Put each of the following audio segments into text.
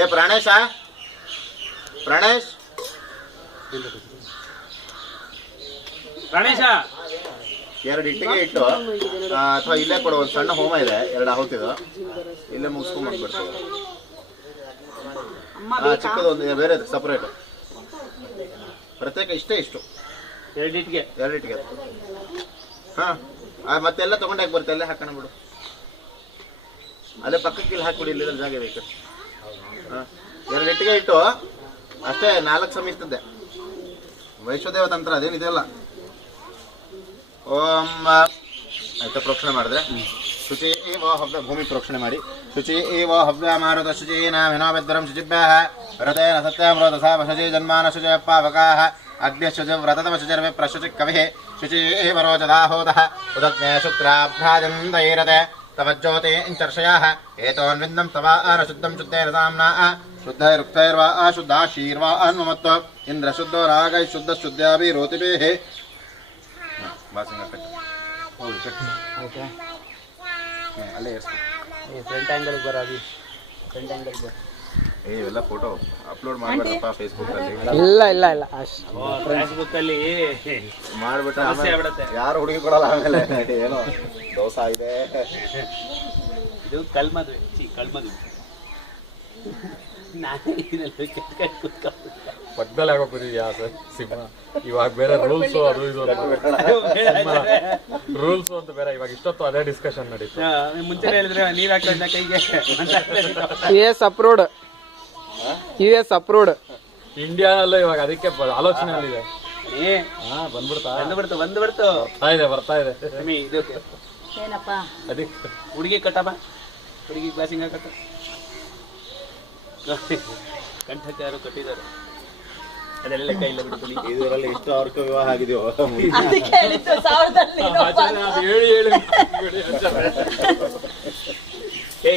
ಏ ಪ್ರಾಣೇಶ, ಪ್ರಾಣೇಶ್, ಪ್ರಾಣೇಶ, 2 ಇಟ್ಟಿಗೆ ಇಟ್ಟು ಅಥವಾ ಇಲ್ಲೇ ಕೊಡು. ಒಂದು ಸಣ್ಣ ಹೋಮ ಇದೆ, 2 ಆಹುತಿದು ಇಲ್ಲೇ ಮುಗಿಸ್ಕೊಂಡ್ ಬಂದ್ಬಿಡ್ತೀವಿ. ಚಿಕ್ಕದು ಒಂದು ಬೇರೆ ಸಪ್ರೇಟ್ ಪ್ರತ್ಯೇಕ ಇಷ್ಟು 2 ಇಟ್ಟಿಗೆ. ಹಾ, ಮತ್ತೆಲ್ಲ ತಗೊಂಡಾಗ ಬರುತ್ತೆ, ಅಲ್ಲೇ ಹಾಕೋಣ ಬಿಡು. ಅಲ್ಲೇ ಪಕ್ಕಕ್ಕೆ ಇಲ್ಲಿ ಹಾಕ್ಬಿಡಿ, ಇಲ್ಲಿ ಜಾಗ ಬೇಕು. ಹಾಂ, 2 ಇಟ್ಟಿಗೆ ಇಟ್ಟು ಅಷ್ಟೇ 4 ಸಮಿಸ್ತದೆ. ವೈಶ್ವದೇವ ತಂತ್ರ ಅದೇನಿದೆಯಲ್ಲ. ಓಂ ಆಯ್ತಾ, ಪ್ರೋಕ್ಷಣೆ ಮಾಡಿದ್ರೆ ಶುಚಿ ಏವ ಹವ್ಯ, ಭೂಮಿ ಪ್ರೋಕ್ಷಣೆ ಮಾಡಿ. ಶುಚಿ ಏವ ಹವ್ಯ ಮಾರುತ ಶುಚೀನ ವಿನೋವಿದ್ರಂ ಶುಚಿಭ್ಯಃ ವ್ರತೇನ ಸತ್ಯಾಮೃತ ಸಾ ವಶಜಿ ಜನ್ಮಾನ ಶುಚಯಪ್ಪಾವಕಾಹ ಅಗ್ನಿ ಶುಚಿ ವ್ರತತಮ ಶುಚಿರ್ವೆ ಪ್ರಶುಚಿ ಕವಿಃ ಶುಚಿ ಏವ ರೋಚದಾಹೋದಃ ಉದಗ್ನೇ ಶುಕ್ರಾಭ್ರಾಜಂದೈರತೆ ತವ ಜ್ಯೋತಿ ಇಂಚರ್ಷಯಾಃ ಏತೋನ್ವಿಂದಂ ತವ ಆನ ಶುದ್ಧಂ ಶುದ್ಧೇನ ಸಾಮ್ನಾ ಶುದ್ಧೈರುಕ್ತೈರ್ವಾ ಶುದ್ಧಾಶೀರ್ವಾ ಅನ್ವಮತ್ವ ಇಂದ್ರ ಶುದ್ಧೋ ರಾಗೈ ಶುದ್ಧ ಶುದ್ಧಾಭಿರೋತಿಭಿಃ. ಬಾಸಿಂಗ ಕಟ್ಟು ಹೌದು ಕಟ್ಟು ಅಲ್ಲೇ ಇರಿಸ್ಬೇಕು. ಫ್ರಂಟ್ ಆಂಗಲ್ ಬರೋದು, ಫ್ರಂಟ್ ಆಂಗಲ್ ಬರ. ಇವೆಲ್ಲ ಫೋಟೋ ಅಪ್ಲೋಡ್ ಮಾಡ್ಬೇಡಪ್ಪ ಫೇಸ್ಬುಕ್ ಅಲ್ಲಿ. ಇಲ್ಲ ಫೇಸ್ಬುಕ್ ಅಲ್ಲಿ ಮಾಡ್ಬಿಟ್ರೆ ಯಾರು ಹುಡುಗಿ ಕೊಡಲ್ಲ. ಆಮೇಲೆ ಏನೋ ದೋಸೆ ಇದೆ. ಇದು ಕಲ್ಮದುವೆ, ಕಲ್ಮದುವೆ. ಪಕ್ಕದಲ್ಲಿ ಆಗೋಗ್ಬಿಟ್ಟಿದ್ಯಾ ಸರ್ ಸಿಂಹ. ಇವಾಗ ಬೇರೆ ರೂಲ್ಸು ಅದು ಇದು ರೂಲ್ಸು ಅಂತ ಬೇರೆ. ಇವಾಗ ಇಷ್ಟೊತ್ತು ಅದೇ ಡಿಸ್ಕಷನ್ ನಡೀತು. ಮುಂಚೆ ಹೇಳಿದ್ರೆ ನೀರ್ ಹಾಕೋದ ಕೈಗೆ US ಅಪ್ರೂವ್ಡ್ ಇಂಡಿಯಾನಲ್ಲೂ ಇವಾಗ ಅದಕ್ಕೆ ಆಲೋಚನೆಯಲ್ಲಿದೆ. ಬಂದ್ಬಿಡ್ತು ಬರ್ತಾ ಇದೆ ಏನಪ್ಪ ಅದಕ್ಕೆ ಹುಡುಗಿ ಕಟ್ಟಪ್ಪ, ಹುಡುಗಿ ಗ್ಲಾಸಿಂಗ್ ಹಾಕತ್ತ. ಕಂಠಕ್ಕೆ ಯಾರು ಕಟ್ಟಿದ್ದಾರೆ, ಅದೆಲ್ಲ ಕೈ ಇಲ್ಲ ಬಿಟ್ಟು. ಇದರಲ್ಲಿ ಎಷ್ಟು ಅವ್ರ ವಿವಾಹ ಆಗಿದೆಯೋ.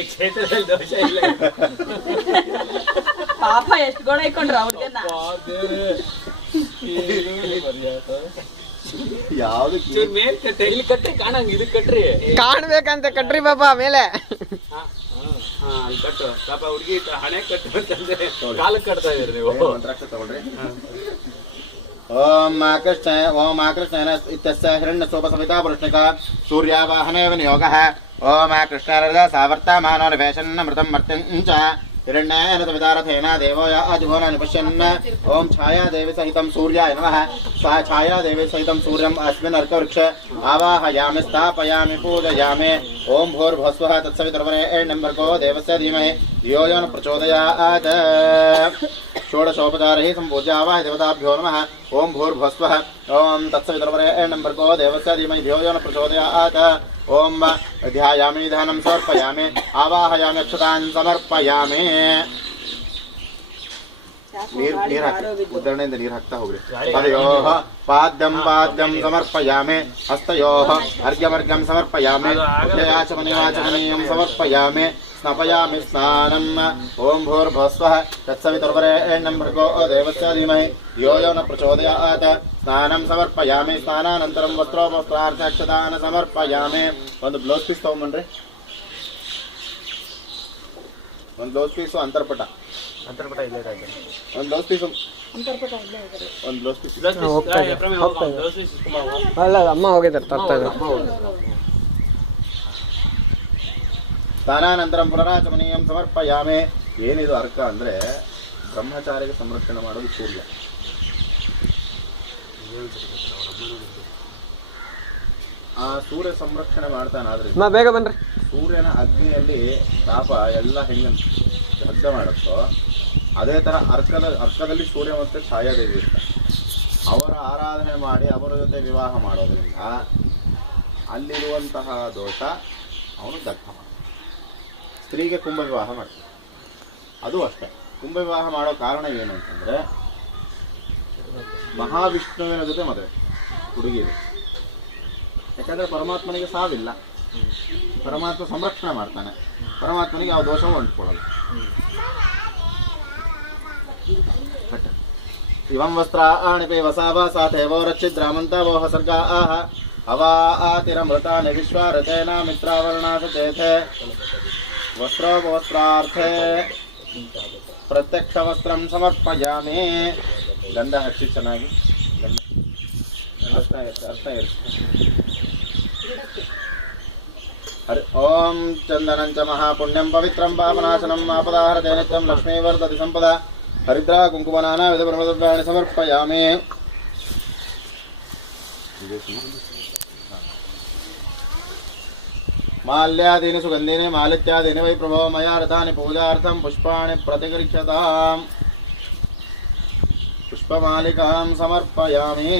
ಕ್ಷೇತ್ರದಲ್ಲಿ ದೋಷ ಇಲ್ಲ. ಪಾಪ ಎಷ್ಟು ಗೋಣ ಇಟ್ಕೊಂಡ್ರು ಅವ್ರಿಗೆ. ಯಾವ್ದು ಮೇಲ್ ಇಲ್ಲಿ ಕಟ್ಟಿ ಕಾಣಂಗ್ ಇದಕ್ಕೆ ಕಟ್ರಿ, ಕಾಣ್ಬೇಕಂತ ಕಟ್ರಿ ಬಾಬಾ ಮೇಲೆ. ಅಲ್ಲಿ ಕಟ್ಟು ಪಾಪ ಹುಡುಗಿ ಹಣೆ ಕಟ್ಟು ಅಂತಂದ್ರೆ ಕಾಲಕ್ಕೆ ಕಟ್ತಾ ಇದೀರಿ ನೀವು. ಮಂತ್ರಾಕ್ಷ ತಗೊಳ್ರಿ. ಓಂ ಆಕೃಷ್ಣೇನ ಇತ್ಯಸ್ಯ ಹಿರಣ್ಯ ಸೋಪ ಸವಿತಾ ಪುರುಷ್ಣಿಕ ಸೂರ್ಯಾವಾಹನೇವ ನಿಯೋಗಃ. ಓಂ ಆಕೃಷ್ಣೇನ ಸಾವರ್ತಮಾನೋ ನಿವೇಶನ್ನ ಮೃತಂ ಮರ್ತ್ಯಂಚ ಹಿರಣ್ಯೇನ ಸವಿತಾರಥೇನ ದೇವೋ ಯಾಜುಭೋನಾನಿ ಪಶ್ಯನ್. ಓಂ ಛಾಯಾದೇವಿ ಸಹಿತಂ ಸೂರ್ಯಾಯ ನಮಃ. सा छायादेवी सहितं सूर्यम् अस्मिन् अर्कवृक्षे आवाहयामि स्थापयामि पूजयामि. ओं भूर्भुवस्वः तत्सवितुर्वरेण्यं भर्गो देवस्य धीमहि धियो यो न प्रचोदयात्. षोडशोपचारैः सम्पूज्य आवाहय देवताभ्यो नमः. ओं भूर्भुवस्वः ओं तत्सवितुर्वरेण्यं भर्गो देवस्य धीमहि धियो यो न प्रचोदयात्. ओं ध्यायामि ध्यानं समर्पयामि आवाहयामि अक्षतान् समर्पयामि. ನೀರು ಹಾಕಿ ಉದ್ದರಣೆಯಿಂದ ನೀರು ಹಾಕ್ತಾ ಹೋಗ್ರಿ. ತದಯೋಃ ಪಾದ್ಯಂ ಸಮರ್ಪಯಾಮಿ ಹಸ್ತಯೋಃ ಅರ್ಘ್ಯಮರ್ಘ್ಯಂ ಸಮರ್ಪಯಾಮಿ ಉಭಯಾಚಮನೀಯಂ ಸಮರ್ಪಯಾಮಿ ಸ್ನಾಪಯಾಮಿ ಸ್ನಾನಂ. ಓಂ ಭೂರ್ಭುವಸ್ವಃ ತತ್ಸವಿತುರ್ವರೆಣ್ಯಂ ಭರ್ಗೋ ದೇವಸ್ಯ ಧೀಮಹಿ ಧಿಯೋ ಯೋ ನ ಪ್ರಚೋದಯಾತ್. ಸ್ನಾನಂ ಸಮರ್ಪಯಾಮಿ ಸ್ನಾನಾನಂತರಂ ವಸ್ತ್ರೋಪವಸ್ತ್ರಾರ್ಥಾಕ್ಷತಾನ್ ಸಮರ್ಪಯಾಮಿ. ಒಂದು ಬ್ಲೌಸ್ ಪೀಸ್ ತಗೊಂಬನ್ರಿ, ಒಂದು ಬ್ಲೌಸ್ ಪೀಸು ಅಂತರ್ಪಟ ಇಲ್ಲ ಇದೆ. ಒಂದು ಬ್ಲೌಸ್ ಪೀಸು ಒಂದು ಬ್ಲೌಸ್ ಪೀಸ್ ಅಲ್ಲ ಅಮ್ಮ ಹೋಗಿದ್ದಾರೆ ತರ್ತಾ ಇದ್ದಾರೆ. ಸ್ನಾನಾನಂತರಂ ಪುನರಾಚಮನೀಯಂ ಸಮರ್ಪಯಾಮಿ. ಏನಿದು ಅರ್ಕ ಅಂದ್ರೆ ಬ್ರಹ್ಮಚಾರಿಗೆ ಸಂರಕ್ಷಣೆ ಮಾಡೋದು ಸೂರ್ಯ. ಆ ಸೂರ್ಯ ಸಂರಕ್ಷಣೆ ಮಾಡ್ತಾನಾದ್ರಿಂದ ಬೇಗ ಬನ್ರಿ. ಸೂರ್ಯನ ಅಗ್ನಿಯಲ್ಲಿ ತಾಪ ಎಲ್ಲ ಹೆಂಗೆ ದಗ್ಧ ಮಾಡುತ್ತೋ ಅದೇ ತರ ಅರ್ಕದಲ್ಲಿ ಸೂರ್ಯ ಮತ್ತು ಛಾಯಾದೇವಿ ಇರ್ತಾರೆ. ಅವರ ಆರಾಧನೆ ಮಾಡಿ ಅವರ ಜೊತೆ ವಿವಾಹ ಮಾಡೋದ್ರಿಂದ ಅಲ್ಲಿರುವಂತಹ ದೋಷ ಅವನು ದಗ್ಧ ಮಾಡ್ತಾನೆ. ಸ್ತ್ರೀಗೆ ಕುಂಭ ವಿವಾಹ ಮಾಡ್ತಾನೆ. ಅದು ಅಷ್ಟೇ. ಕುಂಭ ವಿವಾಹ ಮಾಡೋ ಕಾರಣ ಏನು ಅಂತಂದ್ರೆ ಮಹಾವಿಷ್ಣುವಿನ ಜೊತೆ ಮದುವೆ ಹುಡುಗಿರು. ಯಾಕಂದ್ರೆ ಪರಮಾತ್ಮನಿಗೆ ಸಾವಿಲ್ಲ, ಪರಮಾತ್ಮ ಸಂರಕ್ಷಣೆ ಮಾಡ್ತಾನೆ, ಪರಮಾತ್ಮನಿಗೆ ಯಾವ ದೋಷವೂ ಅಂಟ್ಕೊಳ್ಳಲ್ಲ. ಇವಂ ವಸ್ತ್ರಾಣಿ ವಸಾವ ಸಾಥೇವೋ ರಕ್ಷಿದ್ರಾಮಂತವೋಹ ಸರ್ಗಾ ಆಹ ಹವಾ ಆತಿರಮೃತಾನಿ ವಿಶ್ವಾರತೇನ ಮಿತ್ರಾವರ್ಣಾಸಚೇತೆ. ವಸ್ತ್ರೋಪವಸ್ತ್ರಾರ್ಥೆ ಪ್ರತ್ಯಕ್ಷ ವಸ್ತ್ರಂ ಸಮರ್ಪಯಾಮಿ. ಗಂಧ ಹಚ್ಚಿ ಚೆನ್ನಾಗಿ ಗಂಧ ಅರ್ಥ ಇರುತ್ತೆ. ಹರಿ ಓಂ ಚಂದನಂಚ ಮಹಾಪುಣ್ಯಂ ಪವಿತ್ರಂ ಪಾಪನಾಶನಂ ಆಪದಾಹರತೆ ನಿತ್ಯಂ ಲಕ್ಷ್ಮೀ ವರ್ಧತಿ ಸಂಪದ. ಹರಿದ್ರಾ ಕುಂಕುಮನಾನಾ ವಿಧ ಪ್ರಮದವ್ಯಾಣಿ ಸಮರ್ಪಯಾಮಿ. ಮಾಲ್ಯಾದೀನಿ ಸುಗಂಧೀನಿ ಮಾಲಿತ್ಯಾದೀನಿ ವೈ ಪ್ರಭೋ ಮಯಾ ರಥಾನಿ ಪೂಜಾರ್ಥಂ ಪುಷ್ಪಾಣಿ ಪ್ರತಿಗೃಹ್ಯತಾಂ. ಪುಷ್ಪಮಾಲಿಕಾಂ ಸಮರ್ಪಯಾಮಿ.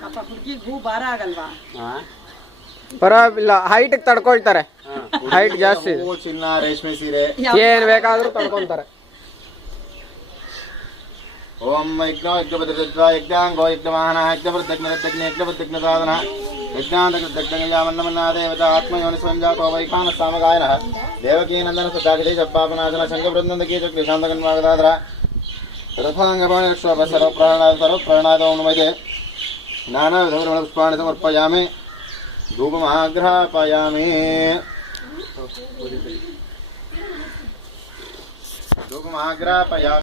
ಪಾಪ ಹುಡುಗಿ ಹೂ ಭಾರ ಆಗಲ್ವಾ? ಹಾ ಪರವಾಗಿಲ್ಲ, ಹೈಟ್ ತಡ್ಕೊಳ್ತಾರೆ. ಹೈಟ್ ಜಾಸ್ತಿ ಇದೆ. ಹೂವು, ಚಿನ್ನ, ರೇಷ್ಮೆ ಸೀರೆ. ಏನ್ ಬೇಕಾದ್ರೂ ತಡ್ಕೊಂತಾರೆ. ಓಂ ಯಜ್ಞೋ ಯಜ್ಞಪತಿರ್ಯಜ್ವ ಯಜ್ಞಾಂಗೋ ಯಜ್ಞವಾಹನ ಯಜ್ಞವೃದ್ಧಜ್ಞ ಯಜ್ಞಬುದ್ಧಿಜ್ಞ ಸಾಧನ ಯಜ್ಞಾಂತಕೃತಜ್ಞಮನ್ನ ದೇವತಾ ಆತ್ಮಯೋನಿ ಸ್ವಯಂ ಜಾತೋ ವೈಖಾನ ಸಾಮಗಾಯನಃ ದೇವಕೀ ನಂದನ ಸುತಾಕಿತಿ ಜಪ್ಪಾಪನಾಶನ ಶಂಕವೃಂದಕೀ ಚಕ್ರಿ ಶಾಂತಕನ್ವಾಗದಾದ್ರ ರಥಾಂಗಪಾಣಿ ರಕ್ಷೋಭ ಸರ್ವಪ್ರಾಣಾದ ಉಣ್ಮಯತೆ ನಾನಾ ವಿಧ ಪುಷ್ಪಾಣಿ ಸಮರ್ಪಯಾಮಿ. ಧೂಪಮಾಗ್ರಹಾಪಯಾಮಿ. ಧೂಪಮಾಗ್ರಹಾಪಯಾಮಿ.